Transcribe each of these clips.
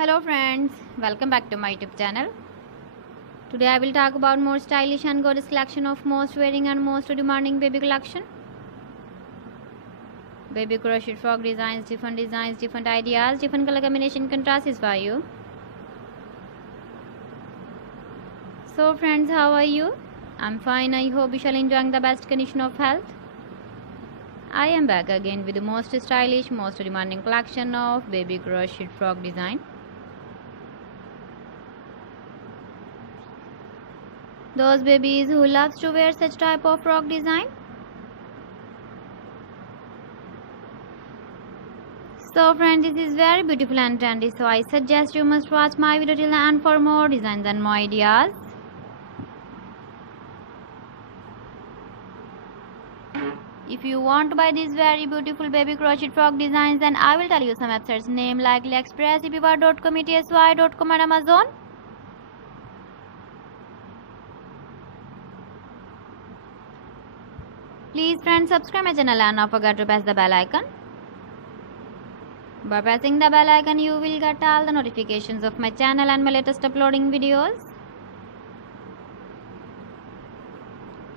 Hello friends, welcome back to my YouTube channel. Today I will talk about more stylish and gorgeous collection of most wearing and most demanding baby collection. Baby crochet frog designs, different ideas, different color combination contrasts for you. So friends, how are you? I'm fine. I hope you shall enjoying the best condition of health. I am back again with the most stylish, most demanding collection of baby crochet frog design. Those babies who loves to wear such type of frog design. So friends, this is very beautiful and trendy, so I suggest you must watch my video till the end for more designs and more ideas. If you want to buy these very beautiful baby crochet frog designs, then I will tell you some websites name like AliExpress, eBay.com, ETSY.com and Amazon. Please friends, subscribe my channel and not forget to press the bell icon. By pressing the bell icon, you will get all the notifications of my channel and my latest uploading videos.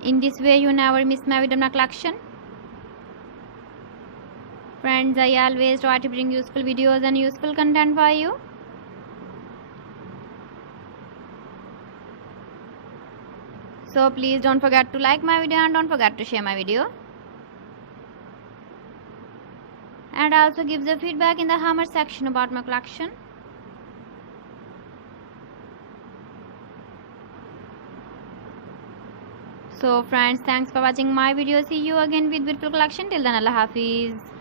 In this way, you never miss my video collection. Friends, I always try to bring useful videos and useful content for you. So please don't forget to like my video and don't forget to share my video. And also give the feedback in the comment section about my collection. So friends, thanks for watching my video. See you again with beautiful collection. Till then, Allah Hafiz.